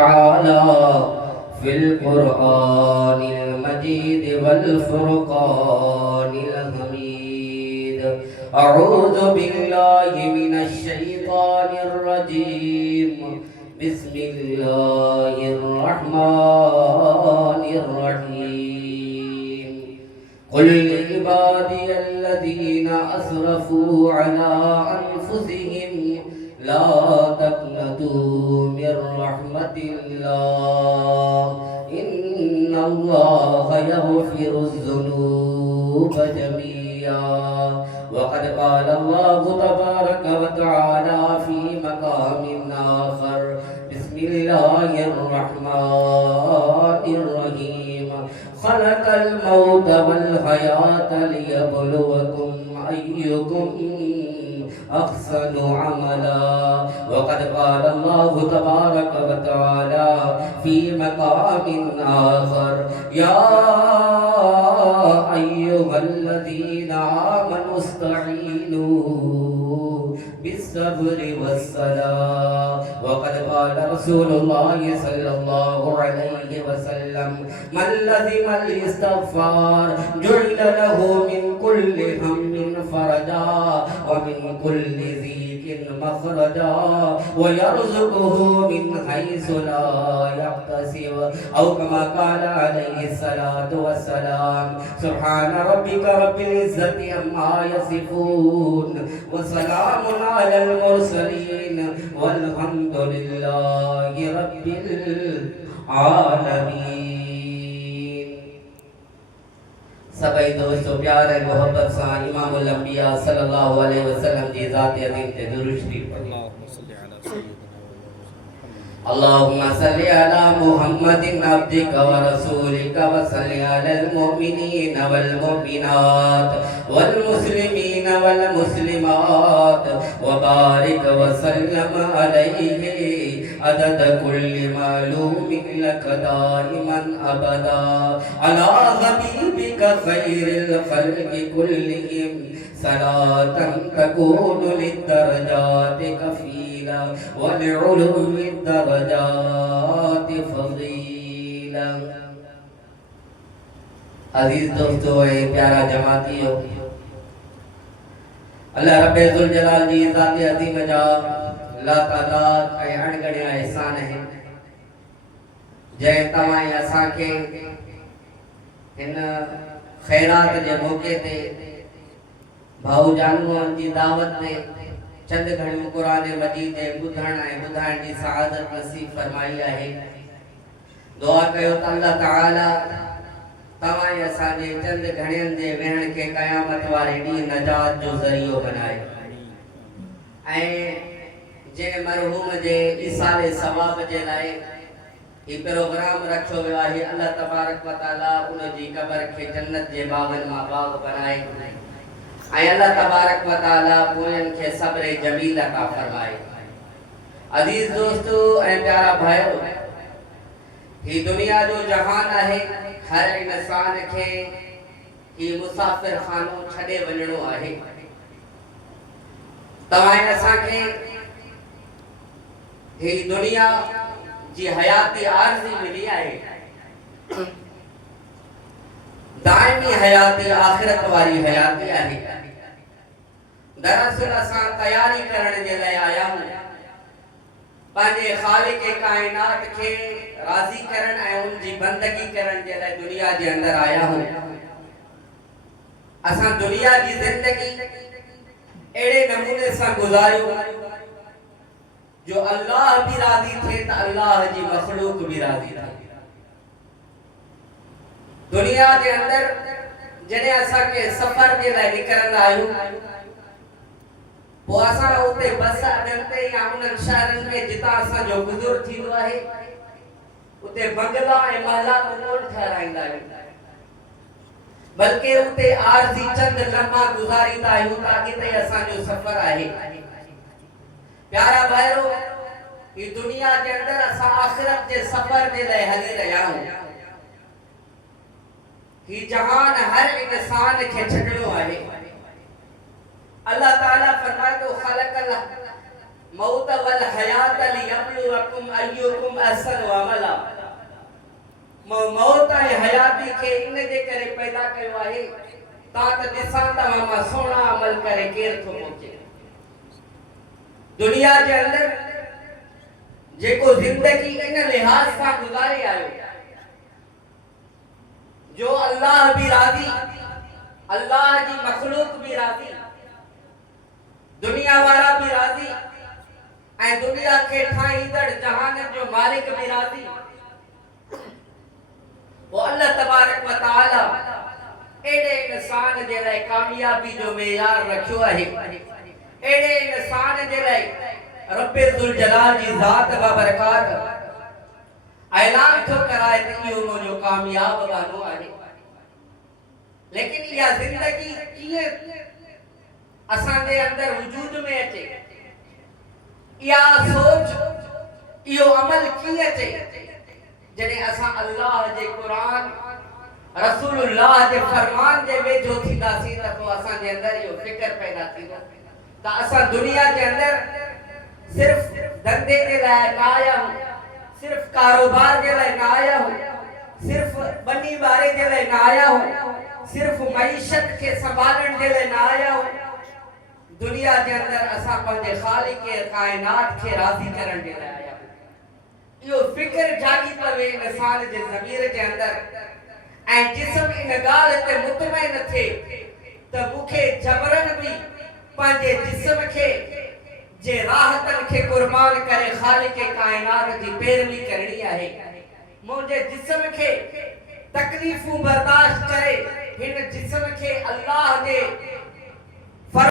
تعالى في القرآن المجيد والفرقان الحميد. أعوذ بالله من الشيطان الرجيم. بسم الله الرحمن الرحيم. قل لعبادي الذين أسرفوا على أنفسهم لا تقنطوا من رحمة الله إن الله يغفر الذنوب جميعا. وقد قال الله تبارك وتعالى في مقام آخر. بسم الله الرحمن الرحيم. خلق الموت والحياة ليبلوكم أيكم أحسن عملا. وقد قال الله تبارك وتعالى في مقام آخر. يا أيها الذين آمنوا استعينوا بالصبر والصلاة. وقد قال رسول الله صلى الله عليه وسلم من لزم الاستغفار جعل له من كل هم فرجا ومن كل ضيق مخرجا ويرزقه من حيث لا يحتسب أو كما قال عليه الصلاة والسلام. سبحان ربك رب العزة عما يصفون وسلام على المرسلين والحمد لله رب العالمين. सभी दोस्तों प्यार और मोहब्बत से इमामुल अंबिया सल्लल्लाहु अलैहि वसल्लम जी ज़ात अज़ीम ते दुरूद शरीफ अल्लाहुम्मा सल्लि अला मुहम्मदिन अब्दिका व रसूलिका व सल्लि अलल मुमिनीन वल मुमिनात वल मुस्लिमीन वल मुस्लिमात व बारिक व सल्लम अलैहि अदद कुल्ली मालूमिन लक दाइमन अबदा अला हबीबिका खैरिल खल्क़ि कुल्लिहिम सलातन तकूनु लिद्दरजाति कफीला व लिउलुवि दरजाति फज़ीला। अजीज दोस्तों ए प्यारा जमातियों, अल्लाह रब्बे ज़ुल जलाल जी ज़ात अज़ीम जा लातादात ऐं अणगणिया एहसान आहिनि जंहिं तव्हां असांखे हिन ख़ैरात जे मौक़े ते भाऊ जानूअ जी दावत में चंद घणियूं क़ुरान मजीद जे ॿुधण ऐं ॿुधाइण जी सआदत नसीब फरमाई आहे। दुआ कयो त अल्लाह ताला तव्हां असांजे चंद घणियनि जे वेहण खे क़यामत वारे ॾींहुं नजात जो ज़रियो बनाए ऐं जिन मरहूम जे इसाले सवाब जे लाइ ही प्रोग्राम रखियो वियो आहे, अल्लाह तबारक व तआला उन जी क़बर खे जन्नत जे बाग़नि मां बाग़ बनाए ऐं अल्लाह तबारक व तआला पोयनि खे सब्र जमील अता फरमाए। अजीज दोस्तों ऐं प्यारा भाइयो, ही दुनिया जो जहान आहे, हर इंसान खे ही मुसाफिर खानो छॾे वञणो आहे। तव्हां असांखे ही दुनिया जी हयाती आरज़ी मिली आहे, दाइमी हयाती आखिरत वारी हयाती आहे। दरअसल असां तयारी करण जे लाइ आया हूं, पंहिंजे ख़ालिक़ काइनात खे राज़ी करण ऐं उन जी बंदगी करण जे लाइ दुनिया जे अंदर आया हूं। असां दुनिया जी ज़िंदगी अहिड़े नमूने सां गुज़ारियूं जो अल्लाह भी राज़ी थे तो अल्लाह जी मखलूक भी राज़ी थे। दुनिया के अंदर जने असा के सफर के लाइ निकरंदा आहियूं, पोइ असां उते बस अॾनि ते या उन्हनि शहरनि में जितां असां जो गुज़र थींदो आहे उते बंगला ऐं महला कोन ठहराईंदा आहियूं, बल्कि उते आरज़ी चंद लम्हा गुज़ारींदा आहियूं त अॻिते असांजो सफ़र आहे। प्यारा भाइरो, ये दुनिया के अंदर असा आखिरत के सफर के लिए हली रहा हूं। ही जहान हर इंसान के छड़ो है। अल्लाह ताला फरमाए तो खलकल मौत वल हयात लियब्लुवकुम अय्युकुम अहसनु अमला। मौत ऐं हयाती खे इन जे करे पैदा कयो आहे ता त ॾिसां तव्हां मां सोना अमल करे केर थो पहुचे। दुनिया जे अंदर जेको जिंदगी इन लिहाज सां गुज़ारे आयो जो अल्लाह भी राज़ी, अल्लाह जी मखलूक भी राज़ी, दुनिया वारा भी राज़ी ऐं दुनिया खे ठाहींदड़ जहान जो मालिक भी राज़ी। वो अल्लाह तबारक व तआला एड़े इंसान जे लाइ कामयाबी जो मेयार रखियो आहे, एड़े इंसान जे लाइ रब्बुल ज़ुल जलाल जी ज़ात व बरकात ऐलान थो कराए त इहो मुंहिंजो कामयाब गानो आहे। लेकिन इहा जिंदगी कीअं असांजे अंदर वजूद में अचे, इहा सोच इहो अमल कीअं अचे जॾहिं असां अल्लाह जे क़ुरान रसूलुल्लाह जे फरमान जे वेझो थींदासीं त पोइ असांजे अंदर इहो फिक्र पैदा थींदो त असां दुनिया जे अंदर सिर्फ धंधे के लाइ न आया हूं, सिर्फ कारोबार के लाइ न आया हूं, सिर्फ बनी बारे के लाइ न आया हूं, सिर्फ मईशत के संभालण के लाइ न आया हूं। दुनिया के अंदर असां पंहिंजे खालिक कायनात खे राज़ी करण जे लाइ आया हूं। इहो फिक्र जागी पवे इंसान जे ज़मीर जे अंदर ऐं जिस्म इन ॻाल्हि ते मुतमइन थिए त मूंखे जबरन भी पंहिंजे जिस्म खे जे राहतन के कुर्बान करे खालिक कायनात जी पैरवी करनी आहे। मुझे जिस्म के तकलीफूं बर्दाश्त करे हिन जिस्म के अल्लाह जे